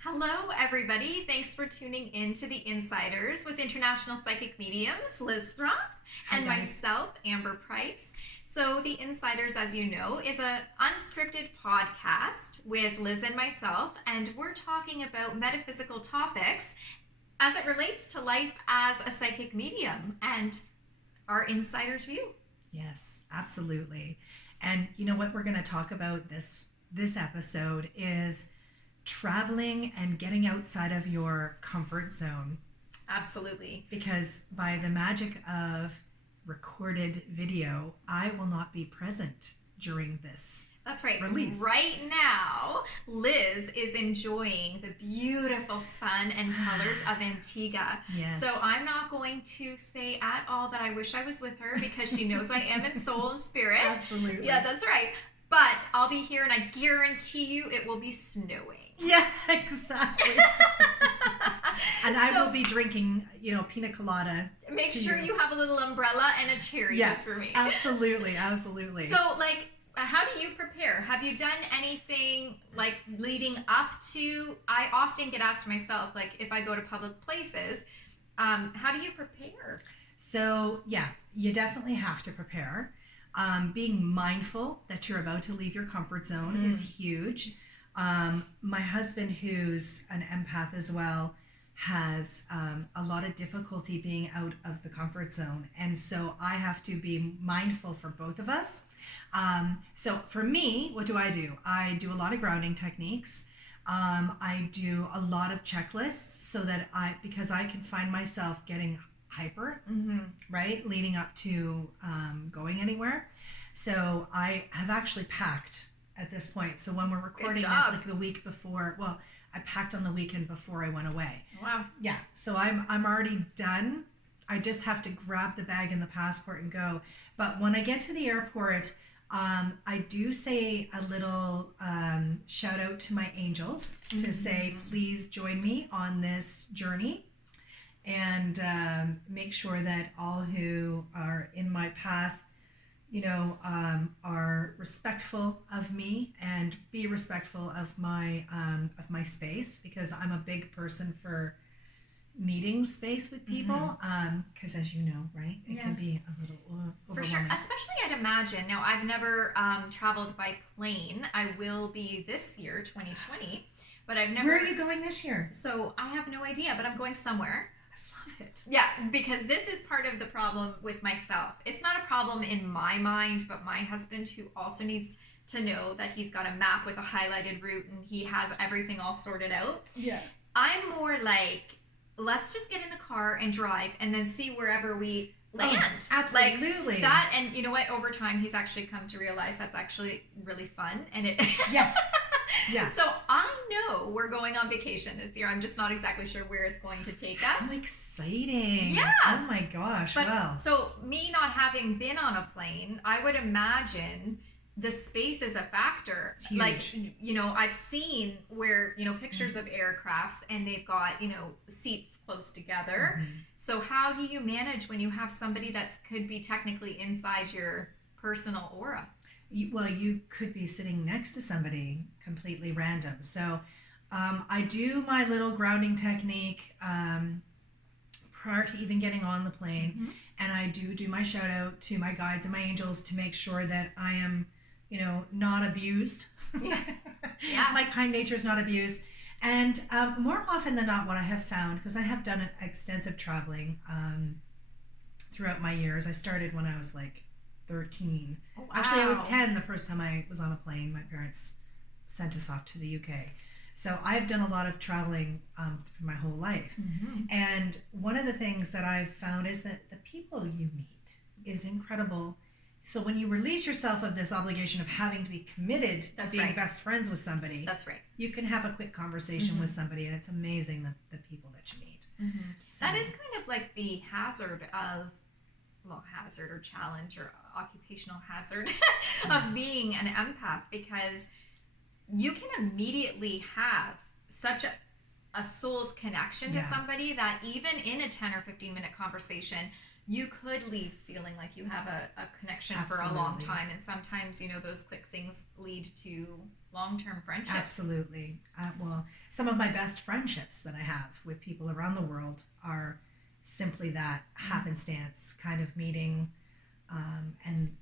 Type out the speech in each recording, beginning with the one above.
Hello, everybody. Thanks for tuning in to The Insiders with international psychic mediums Liz Throp and myself, Amber Price. So, The Insiders, as you know, is an unscripted podcast with Liz and myself, and we're talking about metaphysical topics as it relates to life as a psychic medium and our insider's view. Yes, absolutely. And you know what we're going to talk about this episode is traveling and getting outside of your comfort zone. Absolutely. Because by the magic of recorded video, I will not be present during this. That's right. Release. Right now, Liz is enjoying the beautiful sun and colors of Antigua. Yes. So I'm not going to say at all that I wish I was with her because she knows I am in soul and spirit. Absolutely. Yeah, that's right. But I'll be here and I guarantee you it will be snowing. Yeah, exactly. And I will be drinking, pina colada. Make sure you have a little umbrella and a cherry just for me. Absolutely, absolutely. So, how do you prepare? Have you done anything leading up to? I often get asked myself, if I go to public places, how do you prepare? So, yeah, you definitely have to prepare. Being mindful that you're about to leave your comfort zone is huge. My husband, who's an empath as well, has a lot of difficulty being out of the comfort zone. And so I have to be mindful for both of us. So for me, what do? I do a lot of grounding techniques. I do a lot of checklists so that because I can find myself getting hyper, right? Leading up to going anywhere. So I have actually packed at this point. So when we're recording this, the week before, I packed on the weekend before I went away. Wow. Yeah. So I'm already done. I just have to grab the bag and the passport and go. But when I get to the airport, I do say a little shout out to my angels to say, please join me on this journey and make sure that all who are in my path are respectful of me and be respectful of my space, because I'm a big person for needing space with people. Because as you know, right, it can be a little overwhelming. For sure, especially I'd imagine. Now, I've never traveled by plane. I will be this year, 2020, but I've never. Where are you going this year? So I have no idea, but I'm going somewhere. It. Yeah, because this is part of the problem with myself. It's not a problem in my mind, but my husband, who also needs to know that he's got a map with a highlighted route and he has everything all sorted out. Yeah. I'm more like, let's just get in the car and drive and then see wherever we land. Oh, absolutely. Like that, and you know what? Over time, he's actually come to realize that's actually really fun. And it. Yeah. Yeah. So I know we're going on vacation this year. I'm just not exactly sure where it's going to take us. How exciting. Yeah. Oh my gosh. But, so me not having been on a plane, I would imagine the space is a factor. It's huge. I've seen where, pictures of aircrafts and they've got, seats close together. So how do you manage when you have somebody that could be technically inside your personal aura? You could be sitting next to somebody completely random. So I do my little grounding technique prior to even getting on the plane. And I do my shout out to my guides and my angels to make sure that I am, not abused. Yeah. My kind nature is not abused. And more often than not, what I have found, because I have done extensive traveling throughout my years. I started when I was 13. Oh, wow. Actually, I was 10 the first time I was on a plane. My parents sent us off to the UK. So I've done a lot of traveling through my whole life. And one of the things that I've found is that the people you meet is incredible. So when you release yourself of this obligation of having to be committed to being best friends with somebody, that's right. You can have a quick conversation with somebody, and it's amazing the people that you meet. So. That is kind of like the hazard or challenge or occupational hazard of being an empath, because you can immediately have such a soul's connection to somebody that even in a 10 or 15 minute conversation, you could leave feeling like you have a connection Absolutely. for a long time. And sometimes, those quick things lead to long-term friendships. Absolutely. Well, some of my best friendships that I have with people around the world are simply that happenstance kind of meeting.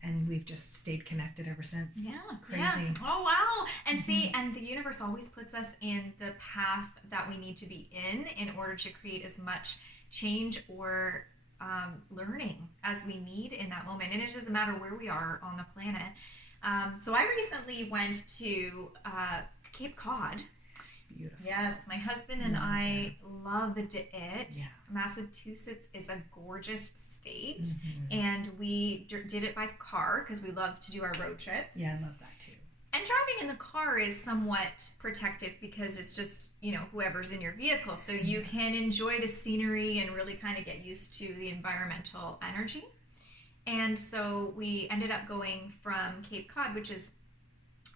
And we've just stayed connected ever since. Yeah. Crazy. Yeah. Oh, wow. And see, and the universe always puts us in the path that we need to be in order to create as much change or learning as we need in that moment. And it doesn't matter where we are on the planet. So I recently went to Cape Cod. Beautiful. Yes, my husband and I loved it. Yeah. Massachusetts is a gorgeous state, and we did it by car because we love to do our road trips. Yeah, I love that too. And driving in the car is somewhat protective because it's just, whoever's in your vehicle. So you can enjoy the scenery and really kind of get used to the environmental energy. And so we ended up going from Cape Cod, which is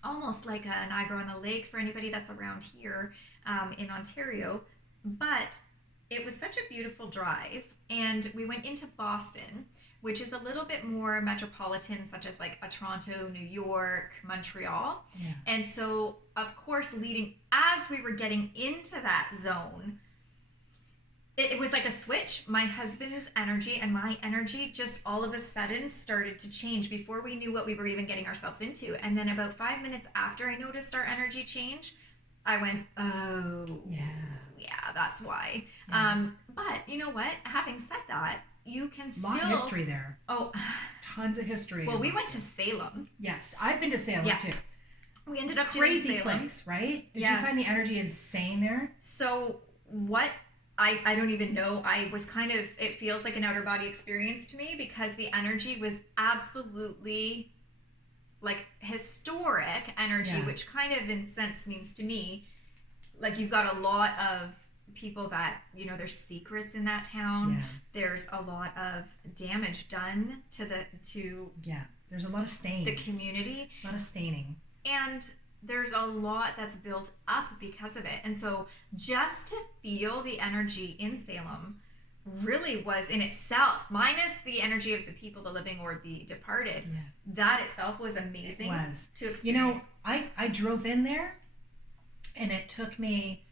almost like a Niagara-on-the-Lake for anybody that's around here in Ontario. But it was such a beautiful drive. And we went into Boston, which is a little bit more metropolitan, such as like a Toronto, New York, Montreal. Yeah. And so, of course, as we were getting into that zone, it was like a switch. My husband's energy and my energy just all of a sudden started to change before we knew what we were even getting ourselves into. And then about 5 minutes after I noticed our energy change, I went, oh, yeah, that's why. Yeah. But you know what? Having said that, you can still... Lot of history there. Oh. Tons of history. Well, we went to Salem. Yes, I've been to Salem too. We ended up doing Salem. Crazy place, right? Did you find the energy insane there? So what... I don't even know. I was it feels like an outer body experience to me because the energy was absolutely like historic energy, which kind of in sense means to me, like you've got a lot of people that, there's secrets in that town. Yeah. There's a lot of damage done to there's a lot of stains. The community. A lot of staining. And there's a lot that's built up because of it. And so just to feel the energy in Salem really was in itself, minus the energy of the people, the living or the departed, that itself was amazing to experience. I drove in there and it took me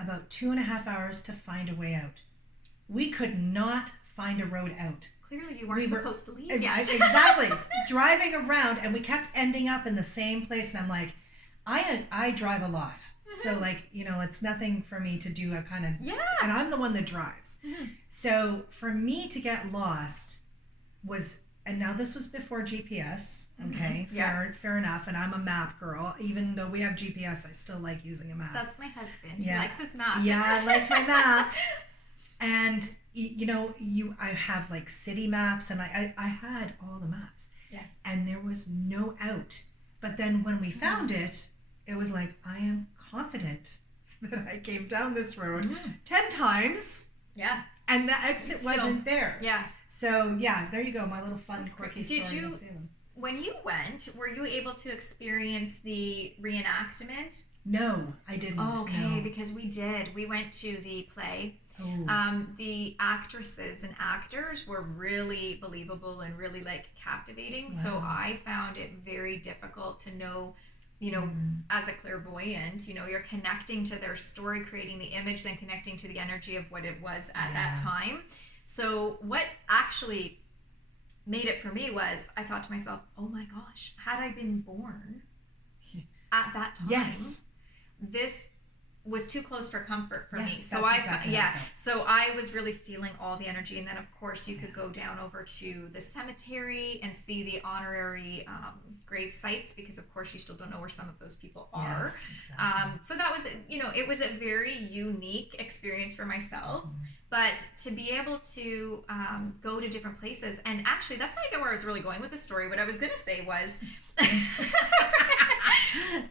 about 2.5 hours to find a way out. We could not find a road out. Clearly you weren't supposed to leave yet. Exactly. Driving around and we kept ending up in the same place and I'm like, I drive a lot, so it's nothing for me to do a kind of and I'm the one that drives. So for me to get lost was, and now this was before GPS, okay, fair enough, and I'm a map girl. Even though we have GPS, I still like using a map. That's my husband. He likes his map. Yeah, I like my maps. And I have like city maps, and I had all the maps. Yeah. And there was no out. But then when we found it, it was like, I am confident that I came down this road 10 times. Yeah. And the exit wasn't there. Yeah. So, there you go. My little fun, quirky story. Did you, when you went, were you able to experience the reenactment? No, I didn't. Oh, okay, because we did. We went to the play. Oh. The actresses and actors were really believable and really captivating. Wow. So I found it very difficult to know, as a clairvoyant, you're connecting to their story, creating the image, then connecting to the energy of what it was at that time. So what actually made it for me was I thought to myself, oh my gosh, had I been born at that time, this was too close for comfort for me. So so I was really feeling all the energy. And then of course you could go down over to the cemetery and see the honorary grave sites, because of course you still don't know where some of those people are. Yes, exactly. So that was, it was a very unique experience for myself. But to be able to go to different places, and actually that's not even where I was really going with the story. What I was going to say was,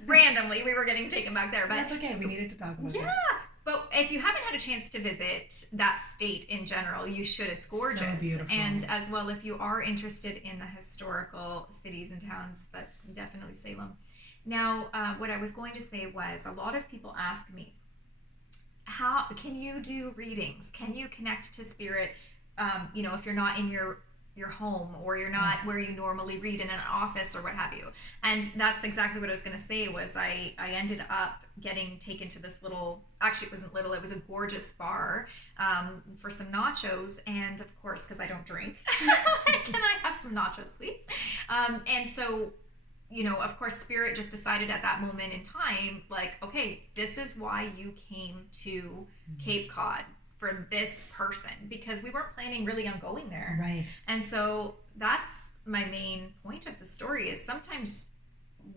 randomly we were getting taken back there, but that's okay. We needed to talk about that. But if you haven't had a chance to visit that state in general, you should. It's gorgeous. So beautiful. And as well, if you are interested in the historical cities and towns, that definitely Salem. Now, what I was going to say was, a lot of people ask me, how can you do readings? Can you connect to spirit if you're not in your home, or you're not where you normally read in an office or what have you. And that's exactly what I was going to say. Was I ended up getting taken to this little, actually it wasn't little, it was a gorgeous bar for some nachos, and of course, because I don't drink, can I have some nachos please? And so, of course, Spirit just decided at that moment in time, like, okay, this is why you came to Cape Cod, for this person, because we weren't planning really on going there. Right. And so that's my main point of the story, is sometimes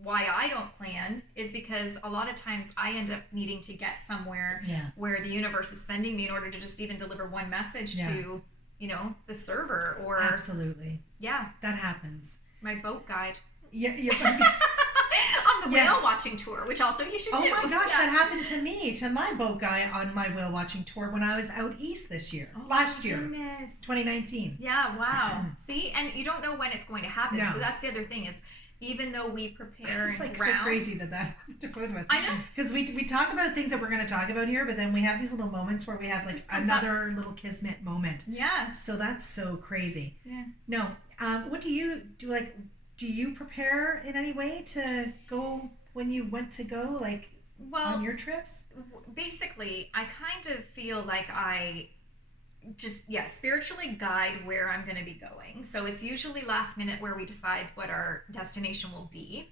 why I don't plan is because a lot of times I end up needing to get somewhere where the universe is sending me in order to just even deliver one message to, the server, or... Absolutely. Yeah. That happens. My boat guide. Yeah. On the whale watching tour, which also you should do. Oh my gosh, that happened to me, to my boat guy on my whale watching tour when I was out east last year, goodness. 2019. Yeah, wow. See, and you don't know when it's going to happen. No. So that's the other thing, is even though we prepare it's and like ground, so crazy that happened to both of us. I know, because we talk about things that we're going to talk about here, but then we have these little moments where we have like another little kismet moment. Yeah. So that's so crazy. Yeah. No. What do you do? Like, do you prepare in any way to go when you went to go, like, on your trips? Basically, I kind of feel like I just, spiritually guide where I'm going to be going. So it's usually last minute where we decide what our destination will be.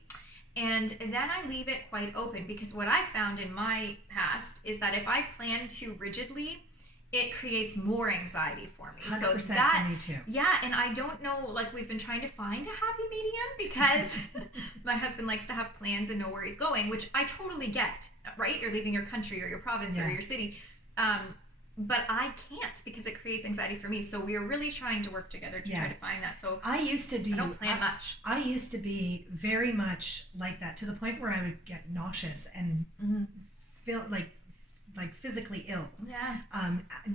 And then I leave it quite open, because what I found in my past is that if I plan too rigidly, it creates more anxiety for me. 100% so that, for me too. Yeah, and I don't know, like, we've been trying to find a happy medium, because my husband likes to have plans and know where he's going, which I totally get, right? You're leaving your country or your province or your city. But I can't, because it creates anxiety for me. So we are really trying to work together to try to find that. So I don't plan much. I used to be very much like that, to the point where I would get nauseous and feel like physically ill,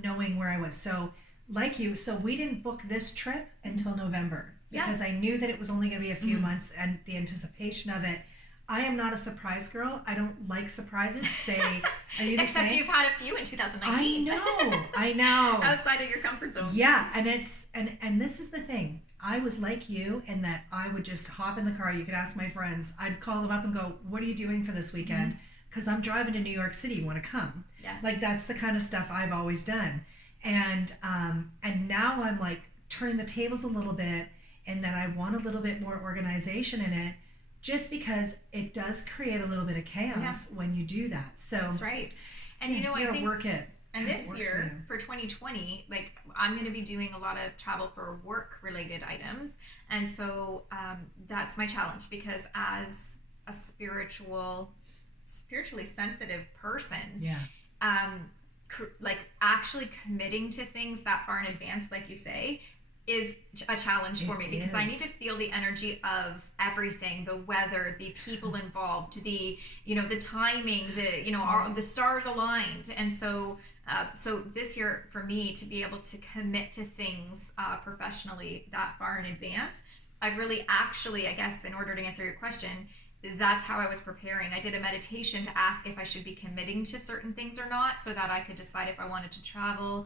knowing where I was. So like you, so we didn't book this trip until November, because I knew that it was only going to be a few months, and the anticipation of it. I am not a surprise girl. I don't like surprises. Except you've had a few in 2019. I know. Outside of your comfort zone. Yeah, and and this is the thing. I was like you in that I would just hop in the car. You could ask my friends. I'd call them up and go, "What are you doing for this weekend?" Because I'm driving to New York City. You want to come? Yeah. Like, that's the kind of stuff I've always done. And now I'm like turning the tables a little bit, and that I want a little bit more organization in it, just because it does create a little bit of chaos when you do that. So that's right. And I think work it. And this year for 2020, like, I'm going to be doing a lot of travel for work related items. And so that's my challenge, because as a spiritually sensitive person, like, actually committing to things that far in advance, like you say, is a challenge for me, because I need to feel the energy of everything, the weather, the people involved, the timing, the stars aligned. And so this year for me to be able to commit to things professionally that far in advance, I've really actually, I guess, in order to answer your question, that's how I was preparing. I did a meditation to ask if I should be committing to certain things or not, so that I could decide if I wanted to travel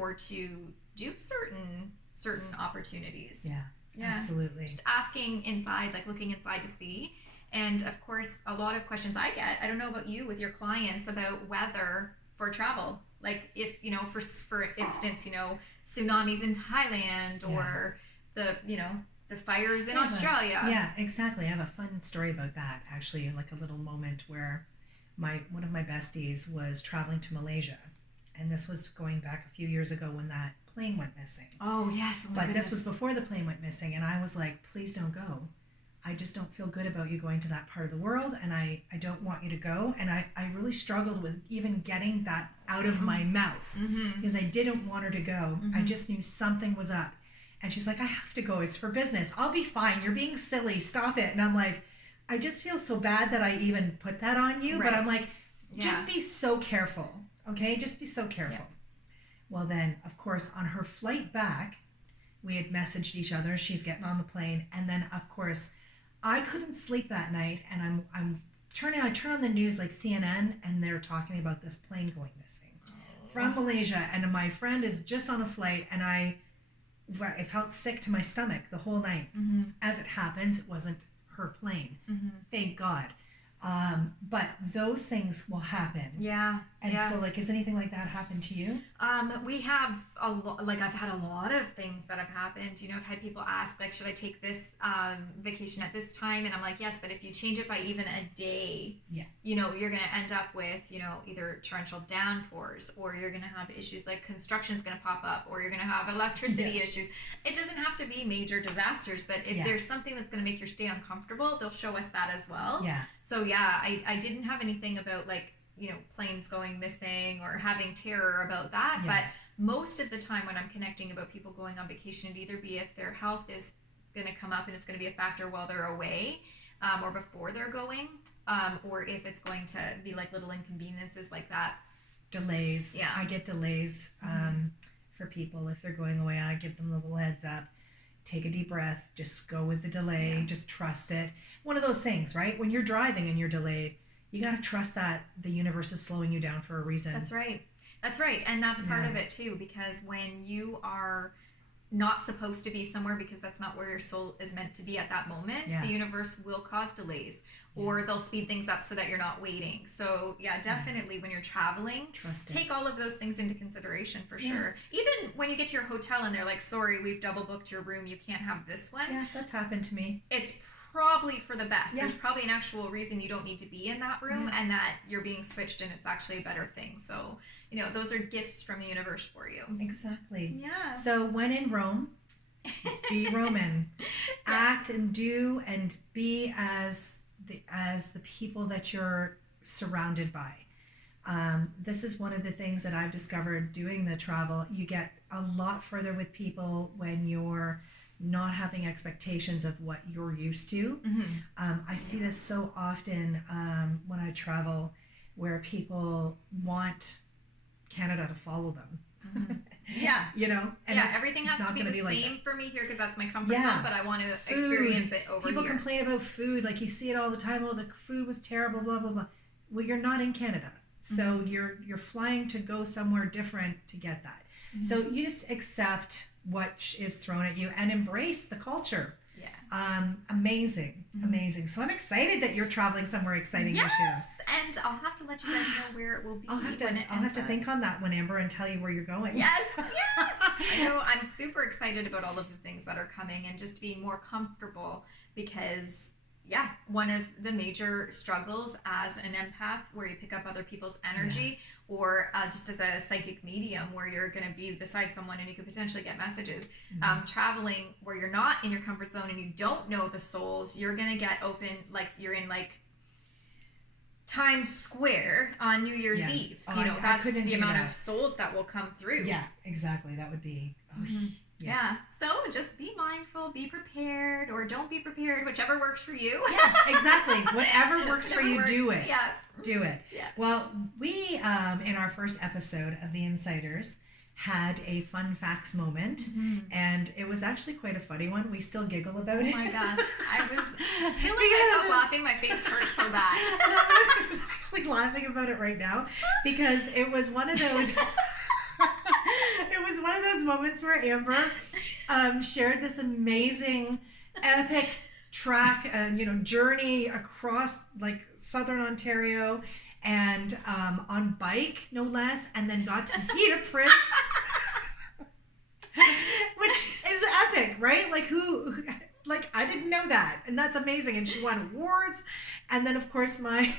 or to do certain opportunities. Yeah, absolutely. Just asking inside, like looking inside to see. And of course, a lot of questions I get, I don't know about you with your clients, about weather for travel. Like, if, for instance, tsunamis in Thailand, or the fires in Australia. Yeah, exactly. I have a fun story about that, actually, like a little moment where one of my besties was traveling to Malaysia. And this was going back a few years ago when that plane went missing. Oh, yes. But this was before the plane went missing. And I was like, please don't go. I just don't feel good about you going to that part of the world. And I don't want you to go. And I really struggled with even getting that out of my mouth, because I didn't want her to go. I just knew something was up. And she's like, I have to go. It's for business. I'll be fine. You're being silly. Stop it. And I'm like, I just feel so bad that I even put that on you. Right. But I'm like, just be so careful. Okay, just be so careful. Yeah. Well, then, of course, on her flight back, we had messaged each other. She's getting on the plane, and then, of course, I couldn't sleep that night. And I turn on the news, like CNN, and they're talking about this plane going missing. from Malaysia, and my friend is just on a flight, and I felt sick to my stomach the whole night. As it happens, it wasn't her plane. Thank God. But those things will happen. Yeah. And so, like, has anything like that happened to you? We have I've had a lot of things that have happened. You know, I've had people ask, like, should I take this vacation at this time? And I'm like, yes, but if you change it by even a day, you know, you're going to end up with, you know, either torrential downpours, or you're going to have issues like construction's going to pop up, or you're going to have electricity issues. It doesn't have to be major disasters, but if there's something that's going to make your stay uncomfortable, they'll show us that as well. So I didn't have anything about, like, you know, planes going missing or having terror about that. But most of the time when I'm connecting about people going on vacation, it'd either be if their health is going to come up and it's going to be a factor while they're away, or before they're going, or if it's going to be like little inconveniences like that. Delays. I get delays for people. If they're going away, I give them a little heads up. Take a deep breath. Just go with the delay. Just trust it. One of those things, right? When you're driving and you're delayed, you got to trust that the universe is slowing you down for a reason. That's right. And that's part of it too, because when you are not supposed to be somewhere because that's not where your soul is meant to be at that moment, the universe will cause delays, or they'll speed things up so that you're not waiting. So definitely when you're traveling, take all of those things into consideration for sure. Even when you get to your hotel and they're like, sorry, we've double booked your room, you can't have this one. Yeah, that's happened to me. It's probably for the best. There's probably an actual reason you don't need to be in that room, and that you're being switched and it's actually a better thing. So, you know, those are gifts from the universe for you. Exactly. Yeah. So when in Rome, be Roman. Act and do and be as the people that you're surrounded by. This is one of the things that I've discovered doing the travel. You get a lot further with people when you're not having expectations of what you're used to. I see this so often when I travel, where people want Canada to follow them. You know, and everything has to be the same for me here because that's my comfort zone, but I want to food. experience it over People here. complain about food, like you see it all the time. Oh, the food was terrible, blah blah blah. Well, you're not in Canada, so you're flying to go somewhere different to get that. So you just accept what is thrown at you and embrace the culture. Amazing. So I'm excited that you're traveling somewhere exciting this year. And I'll have to let you guys know where it will be. I'll have to think on that one, Amber, and tell you where you're going. Yes. I know. I'm super excited about all of the things that are coming and just being more comfortable because one of the major struggles as an empath, where you pick up other people's energy, or just as a psychic medium, where you're going to be beside someone and you could potentially get messages. Traveling where you're not in your comfort zone and you don't know the souls, you're going to get open, like you're in like Times Square on New Year's Eve. Oh, you know, that's the amount of souls that will come through. Yeah, exactly. That would be... So just be mindful, be prepared, or don't be prepared, whichever works for you. Exactly. Whatever works for you, do it. Do it. Well, we, in our first episode of The Insiders, had a fun facts moment, and it was actually quite a funny one. We still giggle about it. Oh my gosh. I feel like myself laughing. My face hurts so bad. I'm just actually laughing about it right now because it was one of those... It was one of those moments where Amber shared this amazing, epic track, journey across like southern Ontario, and on bike, no less, and then got to meet a prince, which is epic, right? Like like I didn't know that, and that's amazing. And she won awards, and then of course my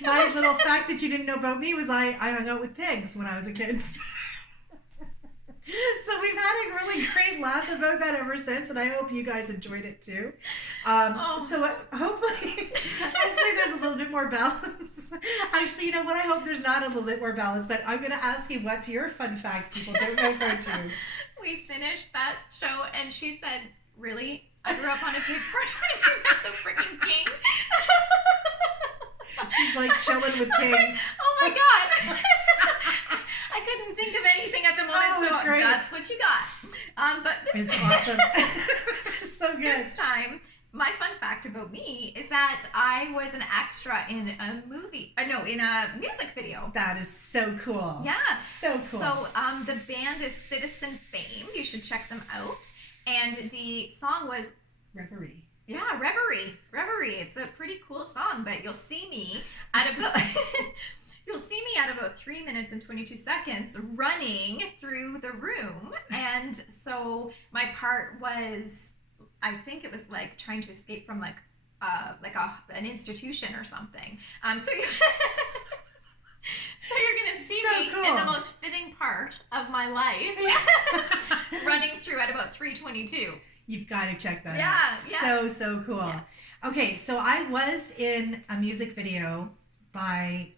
nice little fact that you didn't know about me was I hung out with pigs when I was a kid. So we've had a really great laugh about that ever since, and I hope you guys enjoyed it too. So hopefully there's a little bit more balance. Actually, you know what? I hope there's not a little bit more balance, but I'm going to ask you, what's your fun fact people don't know about you? We finished that show, and she said, really? I grew up on a pig farm and I met the freaking king? She's like chilling with pigs. Oh my God. I couldn't think of anything at the moment, so that's what you got. But this it's awesome. So good. This time, My fun fact about me is that I was an extra in a movie. In a music video. That is so cool. Yeah. So cool. So the band is Citizen Fame. You should check them out. And the song was Reverie. Yeah, Reverie. Reverie. It's a pretty cool song, but you'll see me at about 3 minutes and 22 seconds running through the room. And so my part was, I think it was like trying to escape from an institution or something. So you're gonna see me in the most fitting part of my life, running through at about 3:22. You've got to check that out. Yeah. So cool. Yeah. Okay, so I was in a music video by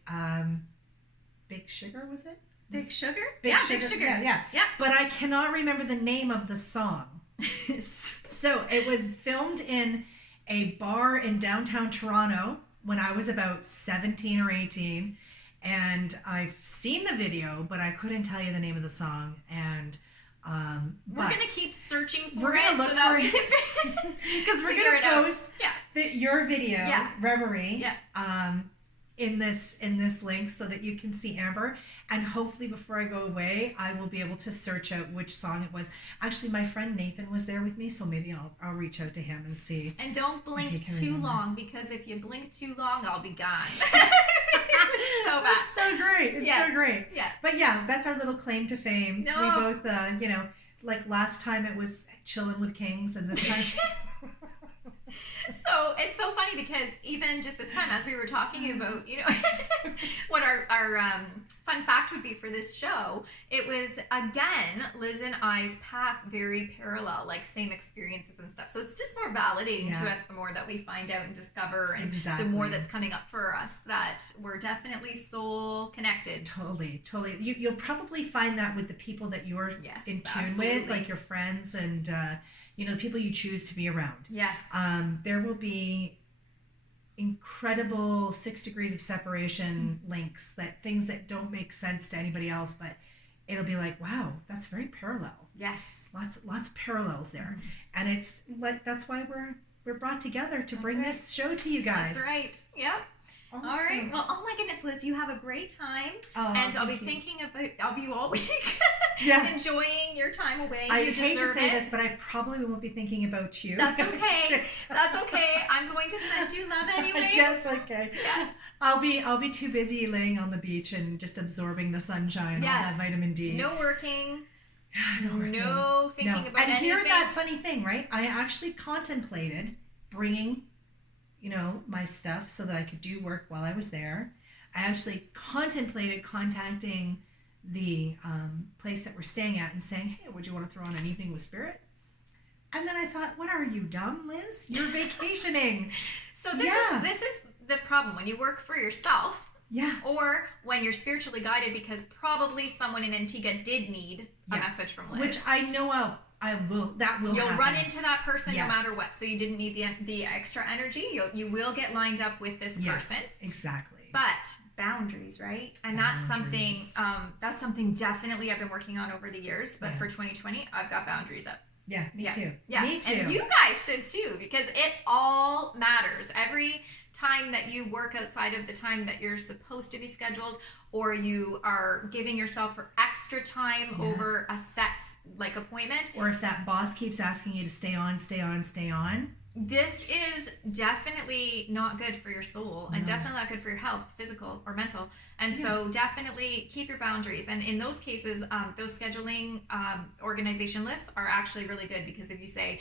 Big Sugar, was it? Big Sugar? Big Sugar. Yeah. But I cannot remember the name of the song. So it was filmed in a bar in downtown Toronto when I was about 17 or 18. And I've seen the video, but I couldn't tell you the name of the song. And we're gonna keep searching for we're it gonna look so that for we it because we're gonna post your video, Reverie, in this link so that you can see Amber. And hopefully before I go away, I will be able to search out which song it was. Actually, my friend Nathan was there with me, so maybe I'll reach out to him and see. And don't blink too long, because if you blink too long, I'll be gone. So bad. It's so great. It's so great. Yeah. But yeah, that's our little claim to fame. No. We both, like last time it was chilling with kings, and this time. So it's so funny because even just this time, as we were talking about, what our fun fact would be for this show, it was, again, Liz and I's path very parallel, like same experiences and stuff. So it's just more validating to us the more that we find out and discover, and the more that's coming up for us, that we're definitely soul connected. Totally. You'll probably find that with the people that you're in tune with, like your friends and the people you choose to be around. Yes. There will be incredible 6 degrees of separation links, that things that don't make sense to anybody else, but it'll be like, wow, that's very parallel. Yes. Lots of parallels there. And it's like, that's why we're brought together to bring this show to you guys. That's right. Yep. Awesome. All right. Well, oh my goodness, Liz, you have a great time. And I'll be thinking of you all week. Enjoying your time away. I hate to say this, but I probably won't be thinking about you. That's okay. That's okay. I'm going to send you love anyway. Yes, okay. Yeah. I'll be too busy laying on the beach and just absorbing the sunshine, all that vitamin D. No working. No thinking about anything. And here's that funny thing, right? I actually contemplated bringing my stuff so that I could do work while I was there. I actually contemplated contacting the place that we're staying at and saying, hey, would you want to throw on an evening with Spirit? And then I thought, what are you, dumb, Liz? You're vacationing. So this is the problem when you work for yourself. Yeah. Or when you're spiritually guided, because probably someone in Antigua did need a message from Liz. Which I know You'll happen. Run into that person no matter what. So you didn't need the extra energy. You will get lined up with this person. Exactly. But boundaries, right? And that's something definitely I've been working on over the years. But for 2020, I've got boundaries up. Yeah, me too. Yeah, me too. And you guys should too, because it all matters. Every time that you work outside of the time that you're supposed to be scheduled, or you are giving yourself for extra time over a set appointment, or if that boss keeps asking you to stay on, this is definitely not good for your soul, and definitely not good for your health, physical or mental. And so definitely keep your boundaries. And in those cases, those scheduling organization lists are actually really good, because if you say,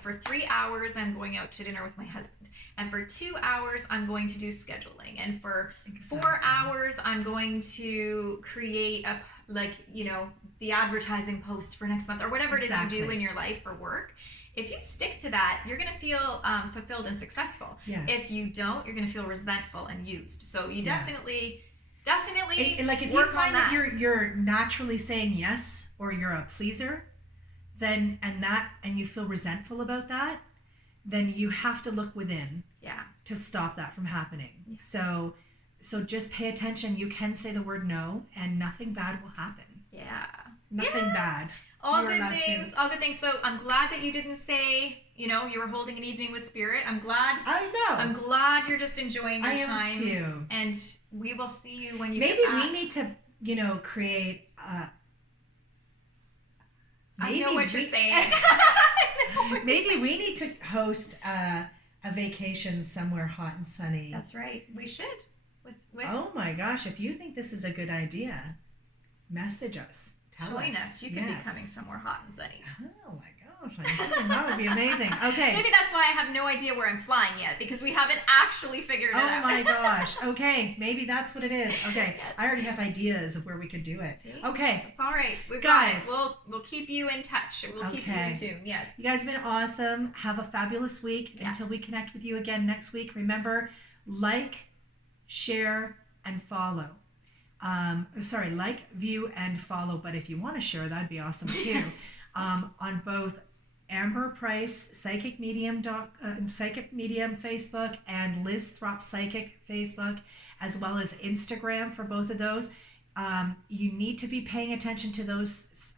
for 3 hours I'm going out to dinner with my husband, and for 2 hours I'm going to do scheduling, and for 4 hours I'm going to create the advertising post for next month, or whatever it is you do in your life for work. If you stick to that, you're going to feel fulfilled and successful. Yeah. If you don't, you're going to feel resentful and used. So you definitely if you find that you're naturally saying yes, or you're a pleaser, then and you feel resentful about that, then you have to look within to stop that from happening. So just pay attention. You can say the word no, and nothing bad will happen. Yeah. Nothing bad. All good things. All good things. So I'm glad that you didn't say, you were holding an evening with spirit. I'm glad. I know. I'm glad you're just enjoying your time. I am too. And we will see you when you maybe get back. We need to, create. I know what you're saying. Maybe we need to host a vacation somewhere hot and sunny. That's right. We should. Oh my gosh! If you think this is a good idea, message us. Join us. You could be coming somewhere hot and sunny. Oh my gosh! That would be amazing. Okay. Maybe that's why I have no idea where I'm flying yet, because we haven't actually figured it out. Oh my gosh. Okay. Maybe that's what it is. Okay. Yes. I already have ideas of where we could do it. See? Okay. It's all right. We've guys, got it. We'll keep you in touch. We'll keep you in tune. Yes. You guys have been awesome. Have a fabulous week. Yes. Until we connect with you again next week. Remember, like, share, and follow. Like, view, and follow. But if you want to share, that'd be awesome too. Yes. On both Amber Price Psychic Medium Facebook and Liz Throp Psychic Facebook, as well as Instagram for both of those. You need to be paying attention to those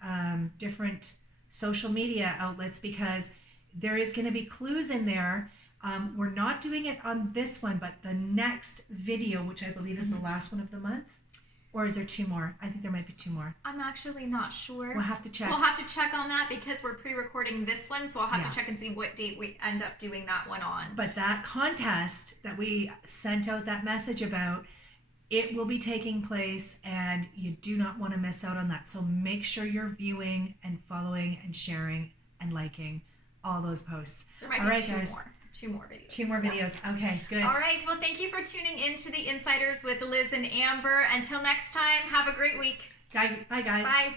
different social media outlets, because there is going to be clues in there. We're not doing it on this one, but the next video, which I believe is the last one of the month. Or is there 2 more? I think there might be 2 more. I'm actually not sure. We'll have to check. We'll have to check on that, because we're pre-recording this one, so I'll have to check and see what date we end up doing that one on. But that contest that we sent out that message about, it will be taking place, and you do not want to miss out on that. So make sure you're viewing and following and sharing and liking all those posts. There might be 2 more. 2 more videos. 2 more videos. Yeah. Okay, good. All right. Well, thank you for tuning in to The Insiders with Liz and Amber. Until next time, have a great week. Bye, guys. Bye.